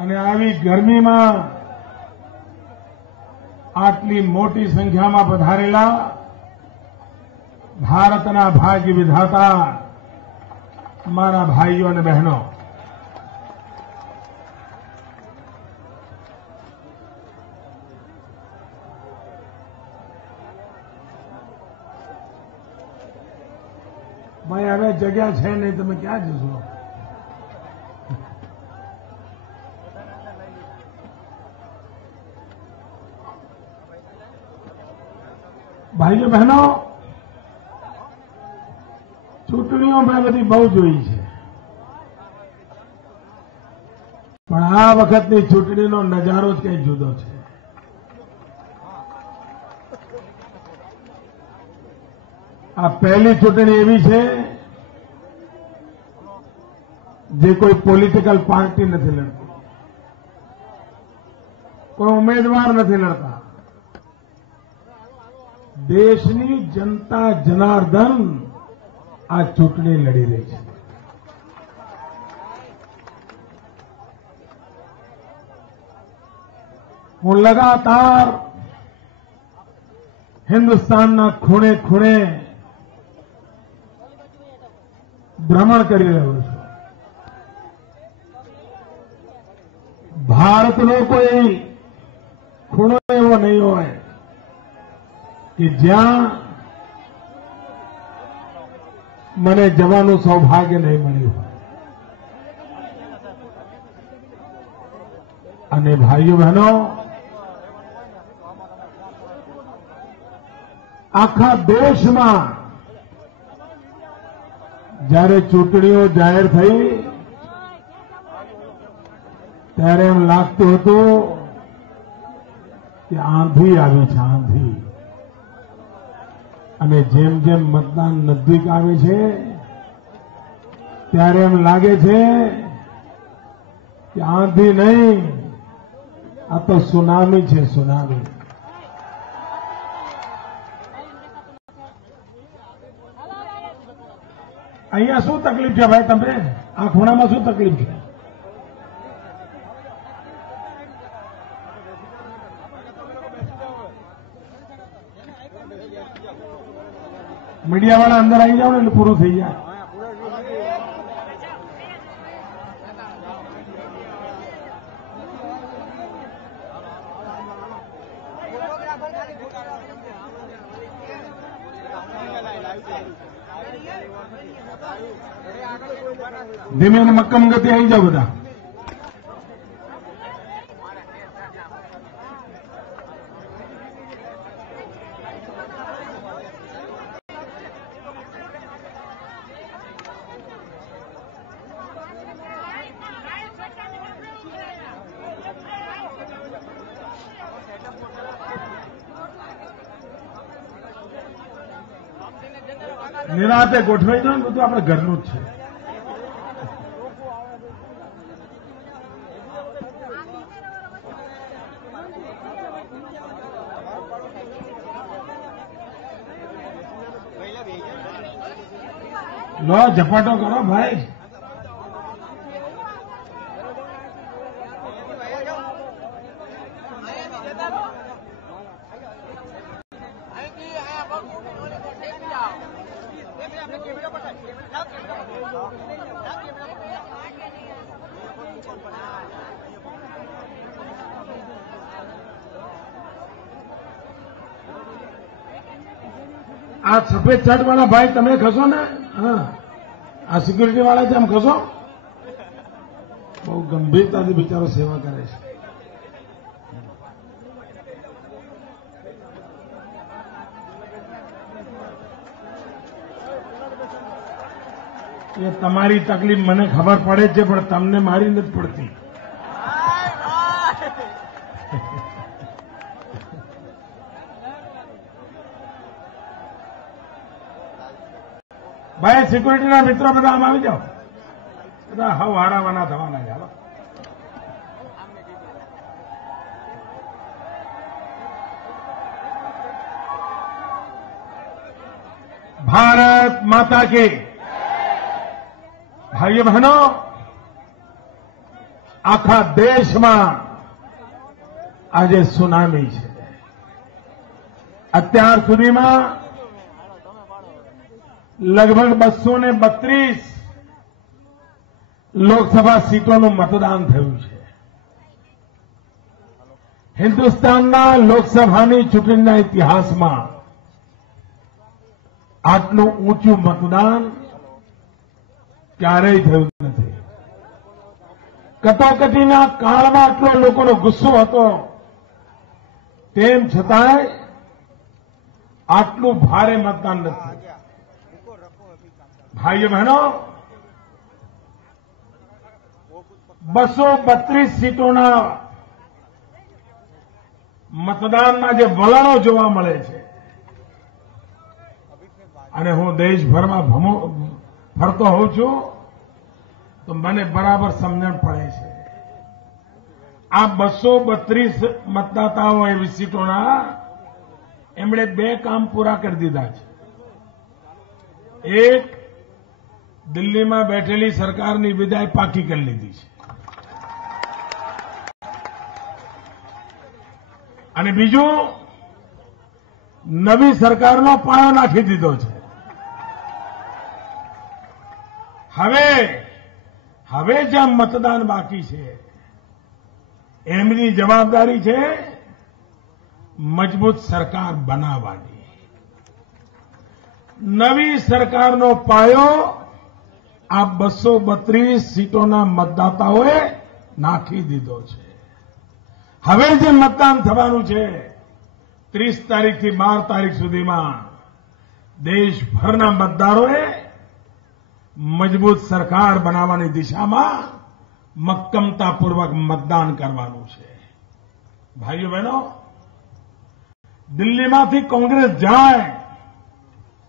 અને આવી ગરમીમાં આટલી મોટી સંખ્યામાં પધારેલા ભારતના ભાગ્ય વિધાતા મારા ભાઈઓ અને બહેનો, ભાઈ હવે જગ્યા છે નહીં, તમે ક્યાં જશો? ભાઈઓ બહેનો, ચૂંટણીઓ મેં બધી બહુ જોઈ છે, પણ આ વખતની ચૂંટણીનો નજારો જ કંઈ જુદો છે. આ પહેલી ચૂંટણી એવી છે જે કોઈ પોલિટિકલ પાર્ટી નથી લડતી, કોઈ ઉમેદવાર નથી લડતા. દેશની જનતા જનાર્દન આ ચૂંટણી લડી રહી છે. હું લગાતાર હિન્દુસ્તાનના ખૂણે ખૂણે ભ્રમણ કરી રહ્યો છું. ભારતનો કોઈ ખૂણો એવો નહીં હોય કે જ્યાં મને જવાનું સૌભાગ્ય નહીં મળ્યું હોય. અને ભાઈઓ બહેનો, આખા દેશમાં જ્યારે ચૂંટણીઓ જાહેર થઈ ત્યારે એમ લાગતું હતું કે આંધી આવી છે, આંધી. અને જેમ જેમ મતદાન નજીક આવે છે ત્યારે એમ લાગે છે કે આંધી નહીં, આ તો સુનામી છે, સુનામી. અહીંયા શું તકલીફ છે ભાઈ? તમને આ ખૂણામાં શું તકલીફ છે? મીડિયાવાળા અંદર આવી જાવ ને એટલે પૂરું થઈ જાય. ધીમે અને મક્કમ ગતિ આવી જાવ બધા. નિરાતે ગોઠવાઈ જાવ ને, બધું આપણે ઘરનું જ છે. લો ઝપાટો કરો ભાઈ. આ સફેદ શર્ટ વાળા ભાઈ તમે ખસો ને? હા, આ સિક્યુરિટી વાળા છે, આમ ખસો. બહુ ગંભીરતાથી બિચારો સેવા કરે છે. એ તમારી તકલીફ મને ખબર પડે છે, પણ તમને મારી નથી પડતી. ભાઈ સિક્યુરિટીના મિત્રો બધા આમ આવી જાઓ, બધા હવ હારાવાના થવાના છે. ભારત માતા કે. ભાઈઓ બહેનો, આખા દેશમાં આજે સુનામી છે. અત્યાર સુધીમાં લગભગ 232 લોકસભા સીટોનું મતદાન થયું છે. હિન્દુસ્તાનના લોકસભાની ચૂંટણીના ઇતિહાસમાં આટલું ઊંચું મતદાન ક્યારેય થયું નથી. કટોકટીના કાળમાં આટલો લોકોનો ગુસ્સો હતો, તેમ છતાંય આટલું ભારે મતદાન નથી. ભાઈઓ બહેનો, 232 સીટોના મતદાનના જે વલણો જોવા મળે છે, અને હું દેશભરમાં ફરતો હોઉં છું તો મને બરાબર સમજણ પડે છે. આ 232 મતદાતાઓ એવી સીટોના એમણે 2 કામ પૂરા કરી દીધા છે. એક, દિલ્હીમાં બેઠેલી સરકારની વિદાય પાકી કરી લીધી છે, અને બીજું, નવી સરકારનો પાયો નાખી દીધો છે. હવે જ્યાં મતદાન બાકી છે, એમની જવાબદારી છે મજબૂત સરકાર બનાવવાની. નવી સરકારનો પાયો આ 232 સીટોના મતદાતાઓએ નાખી દીધો છે. હવે જે મતદાન થવાનું છે 30 તારીખથી 12 તારીખ સુધીમાં દેશભરના મતદારોએ મજબૂત સરકાર બનાવવાની દિશામાં મક્કમતાપૂર્વક મતદાન કરવાનું છે. ભાઈઓ બહેનો, દિલ્હીમાંથી કોંગ્રેસ જાય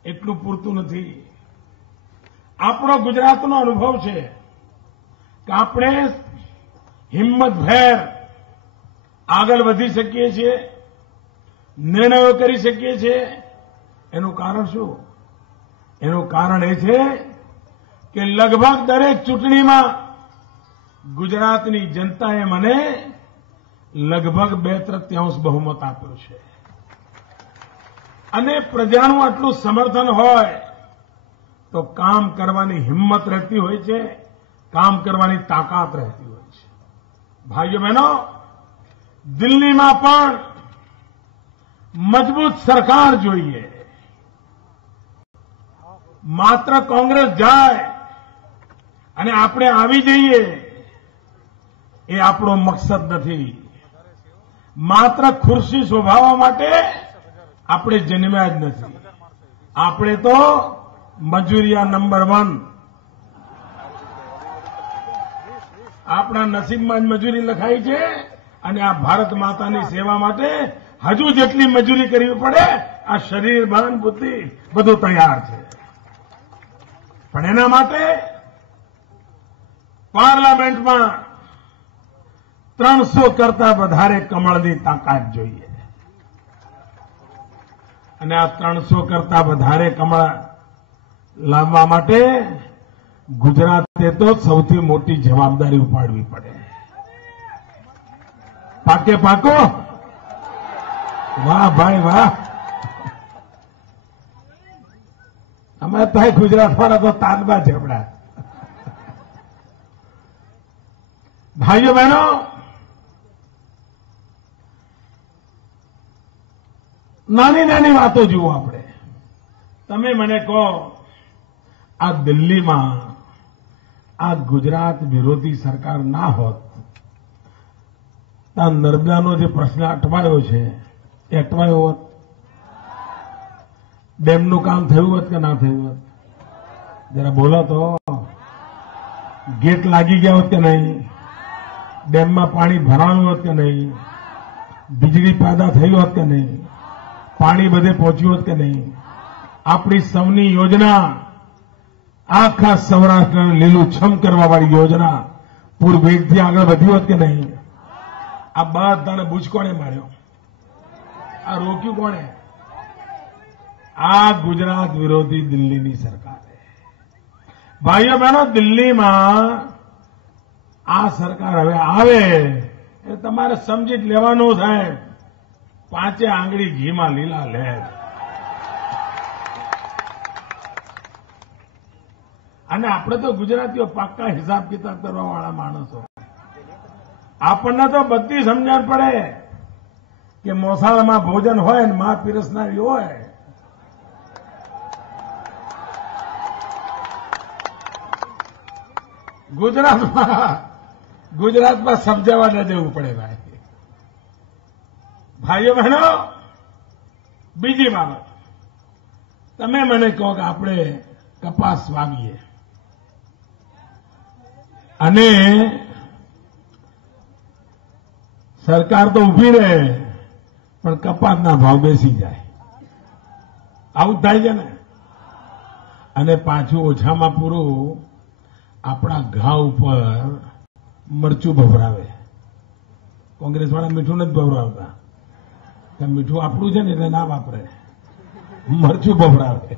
એટલું પૂરતું નથી. આપણો ગુજરાતનો અનુભવ છે કે આપણે હિંમતભેર આગળ વધી શકીએ છીએ, નિર્ણયો કરી શકીએ છીએ. એનું કારણ શું? એનું કારણ એ છે કે લગભગ દરેક ચૂંટણીમાં ગુજરાતની જનતાએ મને લગભગ 2/3 બહુમત આપ્યું છે. અને પ્રજાનું આટલું સમર્થન હોય તો કામ કરવાની હિંમત રહેતી હોય છે, કામ કરવાની તાકાત રહેતી હોય છે. ભાઈઓ બહેનો, દિલ્હીમાં પણ મજબૂત સરકાર જોઈએ. માત્ર કોંગ્રેસ જાય અને આપણે આવી જઈએ એ આપણો મકસદ નથી. માત્ર ખુરશી શોભાવવા માટે આપણે જન્મ્યા જ નથી. આપણે તો મજૂરિયા નંબર 1. આપણા નસીબમાં જ મજૂરી લખાઈ છે, અને આ ભારત માતાની સેવા માટે હજુ જેટલી મજૂરી કરવી પડે, આ શરીર, મન, બુદ્ધિ બધું તૈયાર છે. પણ એના માટે પાર્લામેન્ટમાં 300 કરતા વધારે કમળની તાકાત જોઈએ. અને આ 300 કરતા વધારે કમળ લાવવા માટે ગુજરાતે તો સૌથી મોટી જવાબદારી ઉપાડવી પડે. પાકે પાકો? વાહ ભાઈ વાહ. અમે તો ગુજરાતવાળા તો તાનબા ઝઘડા. ભાઈઓ બહેનો, નાની નાની વાતો જુઓ. આપણે, તમે મને કહો, આ દિલ્હીમાં આ ગુજરાત વિરોધી સરકાર ના હોત, આ નર્મદાનો જે પ્રશ્ન અટવાયો છે એ અટવાયો હોત? ડેમનું કામ થયું હોત કે ના થયું હોત? જરા બોલો તો. ગેટ લાગી ગયા હોત કે નહીં? ડેમમાં પાણી ભરાયું હોત કે નહીં? વીજળી પેદા થઈ હોત કે નહીં? પાણી બધે પહોંચ્યું હોત કે નહીં? આપણી સૌની યોજના, આખા સૌરાષ્ટ્રને લીલુંછમ કરવા વાળી યોજના પૂરવેગથી આગળ વધી હોત કે નહીં? આ બધાને બૂચ કોણે માર્યો? આ રોક્યું કોણે? આ ગુજરાત વિરોધી દિલ્હીની સરકારે. ભાઈઓ બહેનો, દિલ્હીમાં આ સરકાર હવે આવે એટલે તમારે સમજી જ લેવાનું થાય, પાંચે આંગળી ઘીમાં લીલા લે. અને આપણે તો ગુજરાતીઓ પાક્કા હિસાબ કિતાબ કરવા વાળા માણસો, આપણને તો બધી સમજણ પડે કે મોસાળમાં ભોજન હોય ને માં પીરસનારી હોય. ગુજરાતમાં સમજાવવા ન દેવું પડે ભાઈ. ભાઈઓ બહેનો, બીજી બાબત, તમે મને કહો કે આપણે કપાસ વાવીએ અને સરકાર તો ઉભી રહે પણ કપાસના ભાવ બેસી જાય, આવું થાય છે ને. અને પાછું ઓછામાં પૂરું આપણા ઘા ઉપર મરચું ભભરાવે. કોંગ્રેસવાળા મીઠું નથી ભભરાવતા, મીઠું આપણું છે ને એટલે ના વાપરે, મરચું ભભરાવે.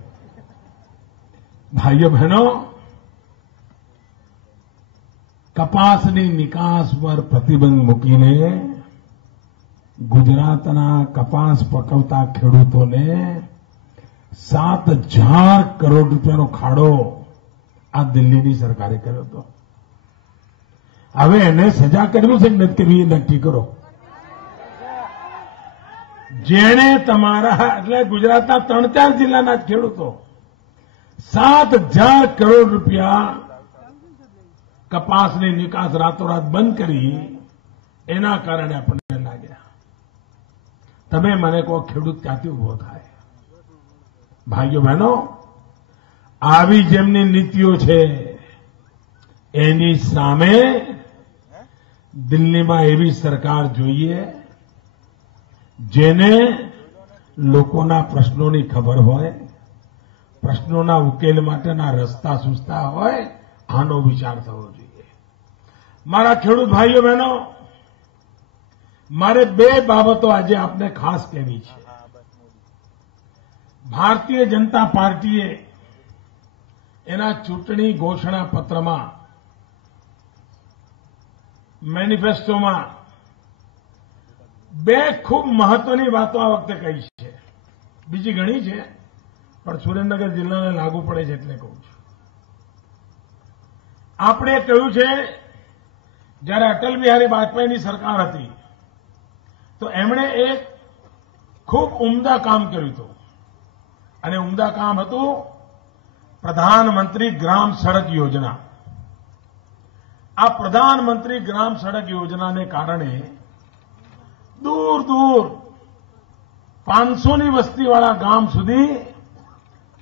ભાઈઓ બહેનો, કપાસની નિકાસ પર પ્રતિબંધ મૂકીને ગુજરાતના કપાસ પકવતા ખેડૂતોને 7,000 કરોડ રૂપિયાનો ખાડો આ દિલ્હીની સરકારે કર્યો હતો. હવે એને સજા કરવી છે કે નથી કરવી એ નક્કી કરો. જેણે તમારા એટલે ગુજરાતના 3-4 જિલ્લાના ખેડૂતો 7,000 કરોડ રૂપિયા કપાસની નિકાસ રાતોરાત બંધ કરી, એના કારણે આપણને લાગ્યા. તમે મને કહો ખેડૂત ક્યાંથી ઉભો થાય? ભાઈઓ બહેનો, આવી જેમની નીતિઓ છે એની સામે દિલ્હીમાં એવી સરકાર જોઈએ જેને લોકોના પ્રશ્નોની ખબર હોય, પ્રશ્નોના ઉકેલ માટેના રસ્તા સૂચતા હોય. આનો વિચાર થવો જોઈએ. મારા ખેડૂત ભાઈઓ બહેનો, મારે 2 બાબતો આજે આપને ખાસ કહેવી છે. ભારતીય જનતા પાર્ટીએ એના ચૂંટણી ઘોષણા પત્રમાં, મેનિફેસ્ટોમાં 2 ખૂબ મહત્વની વાતો આ વખતે કહી છે. બીજી ઘણી છે પણ સુરેન્દ્રનગર જિલ્લાને લાગુ પડે છે એટલે કહું છું. આપણે કહ્યું છે જ્યારે અટલ બિહારી વાજપેયીની સરકાર હતી તો એમણે એક ખૂબ ઉમદા કામ કર્યું હતું, અને ઉમદા કામ હતું પ્રધાનમંત્રી ગ્રામ સડક યોજના. આ પ્રધાનમંત્રી ગ્રામ સડક યોજનાને કારણે દૂર દૂર 500ની વસ્તીવાળા ગામ સુધી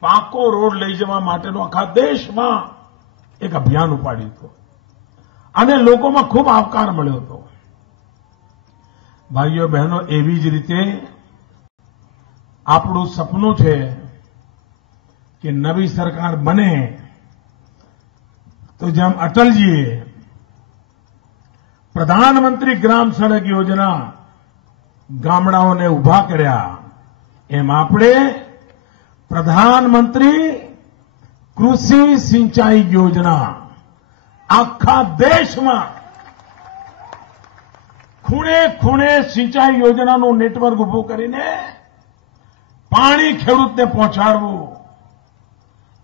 પાકો રોડ લઈ જવા માટેનો આખા દેશમાં એક અભિયાન ઉપાડ્યું હતું અને લોકોમાં ખૂબ આવકાર મળ્યો હતો. ભાઈઓ બહેનો, એવી જ રીતે આપણું સપનું છે કે નવી સરકાર બને તો જેમ અટલજીએ પ્રધાનમંત્રી ગ્રામ સડક યોજના ગામડાઓને ઉભા કર્યા, એમ આપણે પ્રધાનમંત્રી કૃષિ સિંચાઈ યોજના આખા દેશમાં ખૂણે ખૂણે સિંચાઈ યોજનાનું નેટવર્ક ઉભું કરીને પાણી ખેડૂતને પહોંચાડવું,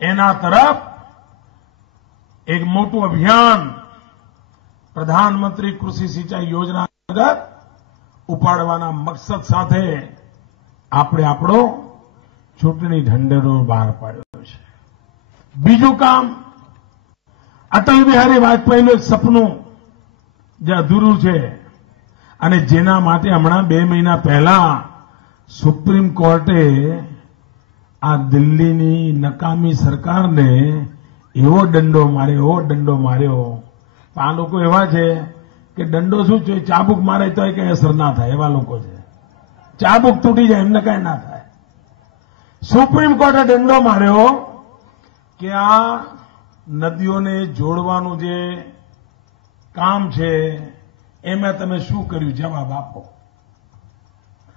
એના તરફ એક મોટું અભિયાન પ્રધાનમંત્રી કૃષિ સિંચાઈ યોજના અંતર્ગત ઉપાડવાના મકસદ સાથે આપણે આપણો ચૂંટણી ઢંઢેરો બહાર પાડ્યો છે. બીજું કામ, અટલ બિહારી વાજપેયીનું એક સપનું જે અધૂરું છે અને જેના માટે હમણાં 2 મહિના પહેલા સુપ્રીમ કોર્ટે આ દિલ્હીની નકામી સરકારને એવો દંડો માર્યો. આ લોકો એવા છે કે દંડો શું છે, ચાબુક મારે તો કઈ અસર ના થાય એવા લોકો છે. ચાબુક તૂટી જાય એમને કઈ ના થાય. સુપ્રીમ કોર્ટે દંડો માર્યો કે આ નદીઓને જોડવાનું જે કામ છે એમાં તમે શું કર્યું, જવાબ આપો.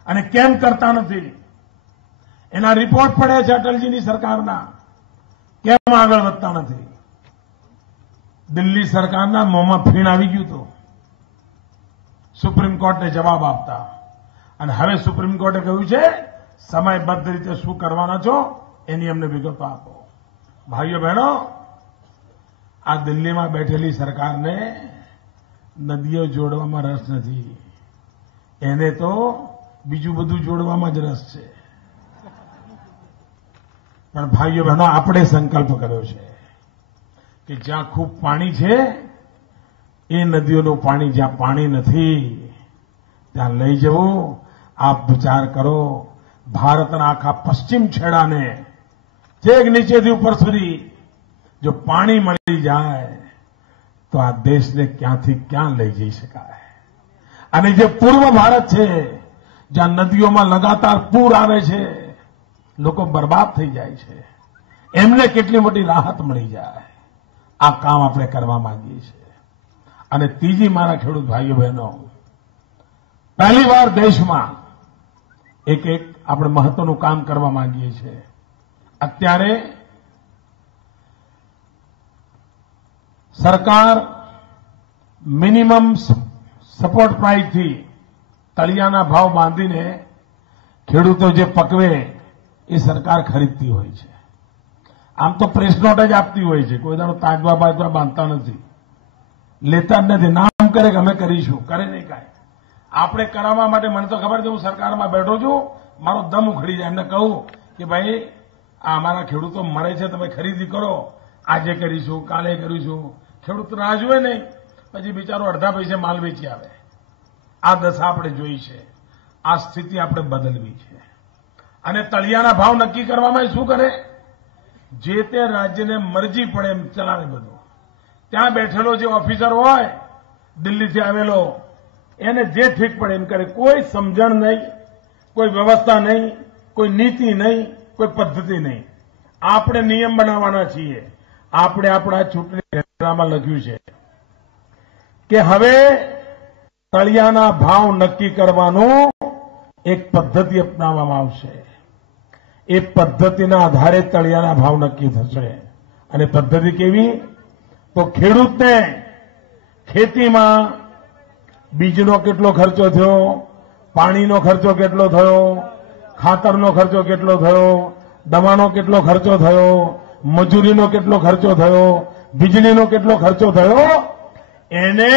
અને કેમ કરતા નથી? એના રિપોર્ટ પડે છે અટલજીની સરકારના, કેમ આગળ વધતા નથી? દિલ્હી સરકારના મોંમાં ફીણ આવી ગયું હતું સુપ્રીમ કોર્ટને જવાબ આપતા, અને હવે સુપ્રીમ કોર્ટે કહ્યું છે સમયબદ્ધ રીતે શું કરવાના છો એની અમને વિગતો આપો. ભાઈઓ બહેનો, આ દિલ્હીમાં બેઠેલી સરકારને નદીઓ જોડવામાં રસ નથી, એને તો બીજું બધું જોડવામાં જ રસ છે. પણ ભાઈઓ બહેનો, આપણે સંકલ્પ કર્યો છે કે જ્યાં ખૂબ પાણી છે એ નદીઓનું પાણી જ્યાં પાણી નથી ત્યાં લઈ જવું. આપ વિચાર કરો, ભારતના આખા પશ્ચિમ છેડાને છેક નીચેથી ઉપર સુધી જો પાણી મળી જાય તો આ દેશને ક્યાંથી ક્યાં લઈ જઈ શકાય. અને જે પૂર્વ ભારત છે જ્યાં નદીઓમાં લગાતાર પૂર આવે છે, લોકો બરબાદ થઈ જાય છે, એમને કેટલી મોટી રાહત મળી જાય. આ કામ આપણે કરવા માંગીએ છીએ. અને ત્રીજી, મારા ખેડૂત ભાઈઓ બહેનો, પહેલી વાર દેશમાં એક આપણે મહત્વનું કામ કરવા માંગીએ છીએ. અત્યારે સરકાર મિનિમમ સપોર્ટ પ્રાઇસથી તળિયાના ભાવ બાંધીને ખેડૂતો જે પકવે એ સરકાર ખરીદતી હોય છે. આમ તો પ્રેસ નોટ જ આપતી હોય છે, કોઈ દાડો તાજવા બાજવા બાંધતા નથી, લેતા જ નથી. નામ કરે કે અમે કરીશું, કરે નહીં કાંઈ. આપણે કરાવવા માટે, મને તો ખબર છે, હું સરકારમાં બેઠો છું, મારો દમ ઉખડી જાય. એમને કહું કે ભાઈ આ અમારા ખેડૂતો મરે છે, તમે ખરીદી કરો, આજે કરીશું, કાલે કરીશું. ખેડૂત રાહ જુએ નહીં, પછી બિચારો અડધા પૈસે માલ વેચી આવે. આ દશા આપણે જોઈ છે. આ સ્થિતિ આપણે બદલવી છે. અને તળિયાના ભાવ નક્કી કરવામાં શું કરે, જે તે રાજ્યને મરજી પડે એમ ચલાવે બધું. ત્યાં બેઠેલો જે ઓફિસર હોય દિલ્હીથી આવેલો, એને જે ઠીક પડે એમ કરે. કોઈ સમજણ નહીં, કોઈ વ્યવસ્થા નહીં, કોઈ નીતિ નહીં, કોઈ પદ્ધતિ નહીં. આપણે નિયમ બનાવવાના છીએ. આપણે આપણા ચૂંટણી ઢંઢેરામાં લખ્યું છે કે હવે તળિયાના ભાવ નક્કી કરવાનું એક પદ્ધતિ અપનાવવામાં આવશે. એ પદ્ધતિના આધારે તળિયાના ભાવ નક્કી થશે. અને પદ્ધતિ કેવી? તો ખેડૂતને ખેતીમાં બીજનો કેટલો ખર્ચો થયો, પાણીનો ખર્ચો કેટલો થયો, ખાતરનો ખર્ચો કેટલો થયો, દવાનો કેટલો ખર્ચો થયો, મજૂરીનો કેટલો ખર્ચો થયો, વીજળીનો કેટલો ખર્ચો થયો, એને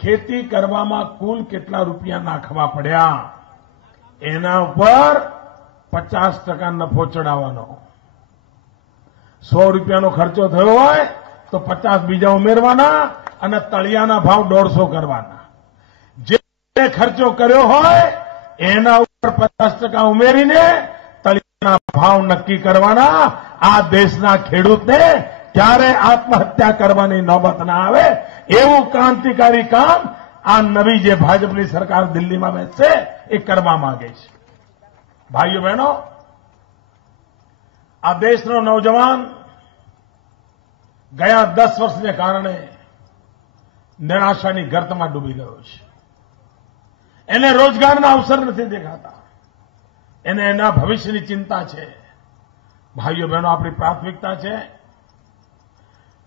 ખેતી કરવામાં કુલ કેટલા રૂપિયા નાખવા પડ્યા, એના ઉપર 50% નફો ચડાવવાનો. 100 રૂપિયાનો ખર્ચો થયો હોય તો 50 બીજા ઉમેરવાના અને તળિયાના ભાવ 150 કરવાના. જે ખર્ચો કર્યો હોય એના ઉપર 50% ઉમેરીને તળિયાના ભાવ નક્કી કરવાના. આ દેશના ખેડૂતને ક્યારે આત્મહત્યા કરવાની નોબત ના આવે એવું ક્રાંતિકારી કામ આ નવી જે ભાજપની સરકાર દિલ્હીમાં બેસશે એ કરવા માંગે છે. ભાઈઓ બહેનો, આ દેશનો નૌજવાન ગયા 10 વર્ષને કારણે નિરાશાની ગર્તમાં ડૂબી ગયો છે. એને રોજગારના અવસર નથી દેખાતા, એને એના ભવિષ્યની ચિંતા છે. ભાઈઓ બહેનો, આપણી પ્રાથમિકતા છે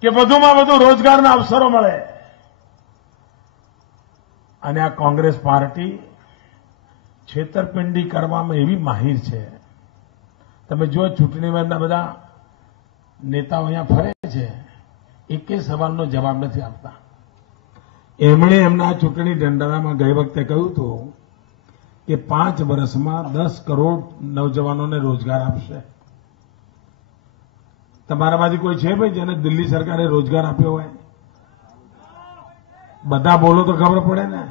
કે વધુમાં વધુ રોજગારના અવસરો મળે. અને આ કોંગ્રેસ પાર્ટી છેતરપિંડી કરવામાં એવી માહિર છે. તમે જો ચૂંટણીમાં એમના બધા નેતાઓ અહીંયા ફરે છે, એકે સવાલનો જવાબ નથી આપતા. એમણે એમના ચૂંટણી ઢંઢેરામાં ગઈ વખતે કહ્યું હતું કે 5 વર્ષમાં 10 કરોડ નવજવાનોને રોજગાર આપશે. તમારામાંથી કોઈ છે ભાઈ જેને દિલ્હી સરકારે રોજગાર આપ્યો હોય? બધા બોલો તો ખબર પડે ને.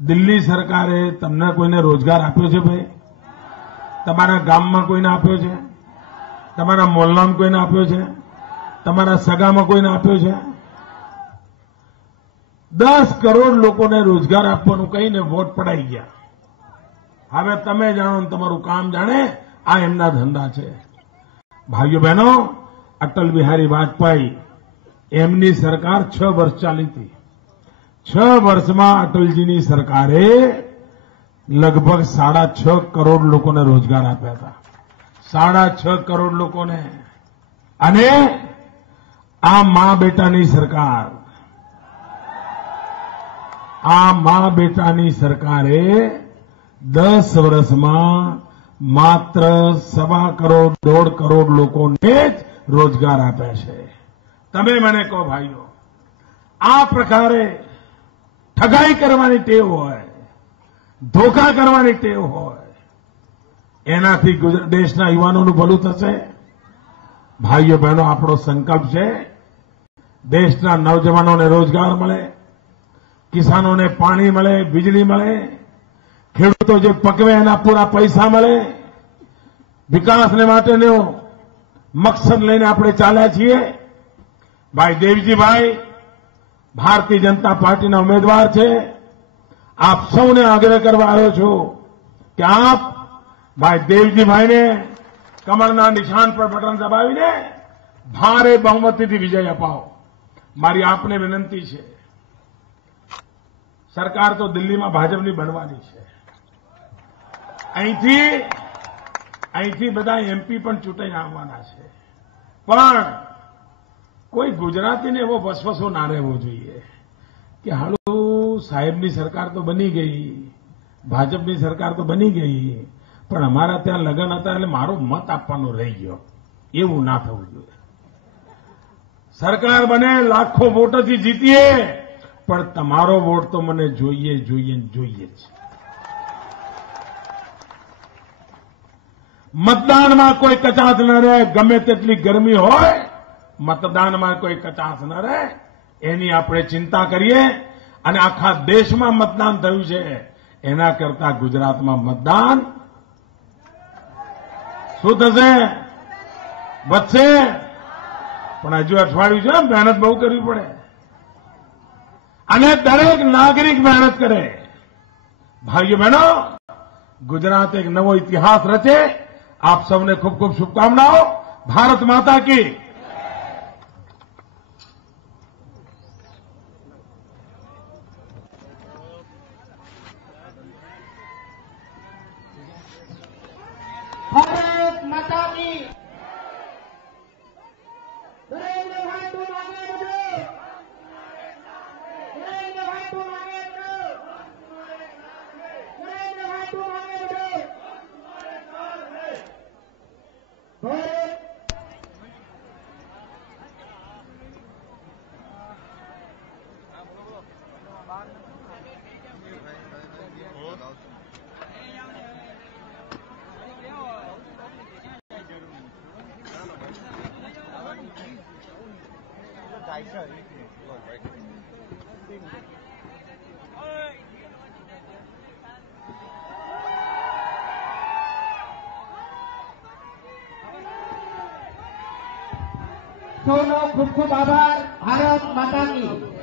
દિલ્હી સરકારે તમને કોઈને રોજગાર આપ્યો છે ભાઈ? તમારા ગામમાં કોઈને આપ્યો છે? તમારા મોહલ્લામાં કોઈને આપ્યો છે? તમારા સગામાં કોઈને આપ્યો છે? 10 કરોડ લોકોને રોજગાર આપવાનું કહીને વોટ પડાઈ ગયા. હવે તમે જાણો ને તમારું કામ જાણે, આ એમના ધંધા છે. ભાઈઓ બહેનો, અટલ બિહારી વાજપેયી એમની સરકાર 6 વર્ષ ચાલી હતી. 6 વર્ષમાં અટલજીની સરકારે લગભગ 6.5 કરોડ લોકોને રોજગાર આપ્યા હતા. 6.5 કરોડ લોકોને. અને આ મા બેટાની સરકાર, આ મા બેટાની સરકારે 10 વર્ષમાં માત્ર 1.25 કરોડ 1.5 કરોડ લોકોને જ રોજગાર આપ્યા છે. તમે મને કહો ભાઈઓ, આ પ્રકારે ઠગાઈ કરવાની ટેવ હોય, ધોખા કરવાની ટેવ હોય, એનાથી દેશના યુવાનોનું ભલું થશે? ભાઈઓ બહેનો, આપણો સંકલ્પ છે દેશના નવજવાનોને રોજગાર મળે, કિસાનોને પાણી મળે, વીજળી મળે, ખેડૂતો જે પકવે એના પૂરા પૈસા મળે. વિકાસને માટેનો મકસદ લઈને આપણે ચાલ્યા છીએ. ભાઈ દેવજીભાઈ ભારતીય જનતા પાર્ટીના ઉમેદવાર છે. આપ સૌને આગ્રહ કરવા આવ્યો છું કે આપ ભાઈ દેવજીભાઈને કમળના નિશાન પર બટન દબાવીને ભારે બહુમતીથી વિજય અપાવો. મારી આપને વિનંતી છે. સરકાર તો દિલ્હીમાં ભાજપની બનવાની છે. અહીંથી બધા એમપી પણ ચૂંટાઈ આવવાના છે. પણ કોઈ ગુજરાતીને એવો વસવસો ના રહેવો જોઈએ કે હાલું સાહેબની સરકાર તો બની ગઈ, ભાજપની સરકાર તો બની ગઈ, પણ અમારા ત્યાં લગ્ન હતા એટલે મારો મત આપવાનો રહી ગયો. એવું ના થવું જોઈએ. સરકાર બને, લાખો વોટોથી જીતીએ, પણ તમારો વોટ તો મને જોઈએ જોઈએ જોઈએ જ. મતદાનમાં કોઈ કચાશ ન રહે. ગમે તેટલી ગરમી હોય, મતદાનમાં કોઈ કચાશ ન રહે, એની આપણે ચિંતા કરીએ. અને આખા દેશમાં મતદાન થયું છે, એના કરતા ગુજરાતમાં મતદાન શું થશે? વધશે. પણ હજુ અઠવાડિયું છે, મહેનત બહુ કરવી પડે. અને દરેક નાગરિક મહેનત કરે. ભાઈઓ બહેનો, ગુજરાત એક નવો ઇતિહાસ રચે. આપ સૌને ખૂબ ખૂબ શુભકામનાઓ. ભારત માતા કી. भारत माता की. नरेंद्र भाई तुम आगे बढ़ो. नरेंद्र भाई तुम आगे बढ़ो. नरेंद्र भाई तुम आगे बढ़ो. भारत સૌનો ખૂબ ખૂબ આભાર. ભારત માતા કી.